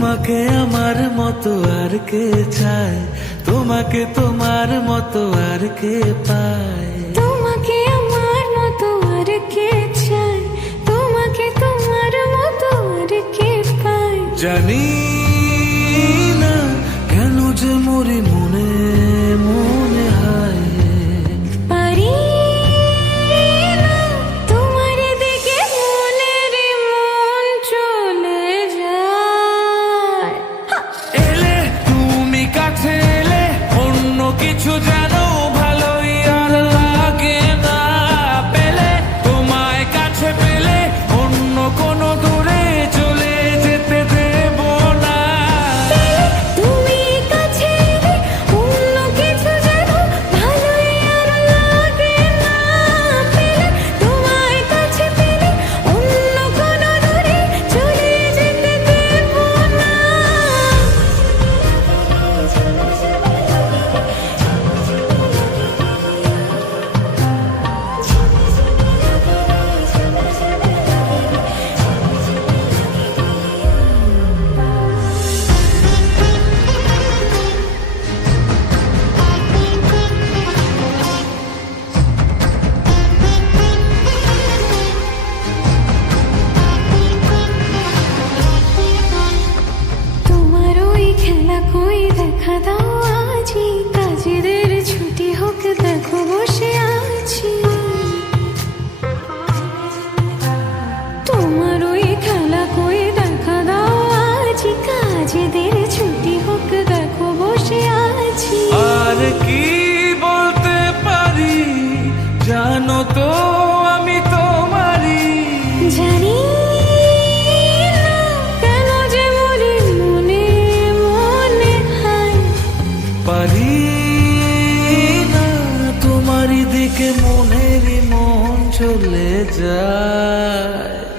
তোমাকে আমার মতো আর কে চায়? তোমাকে তোমার মতো আর কে পায়? তোমাকে আমার মতো আর কে চায়? তোমাকে তোমার মতো আর কে পায়? জানি না কেন যে মরি কিছু জানো কি বলতে পারি? জানো তো আমি তোমারই। জানি পারি না তোমারই দিকে মনেরই মন চলে যায়।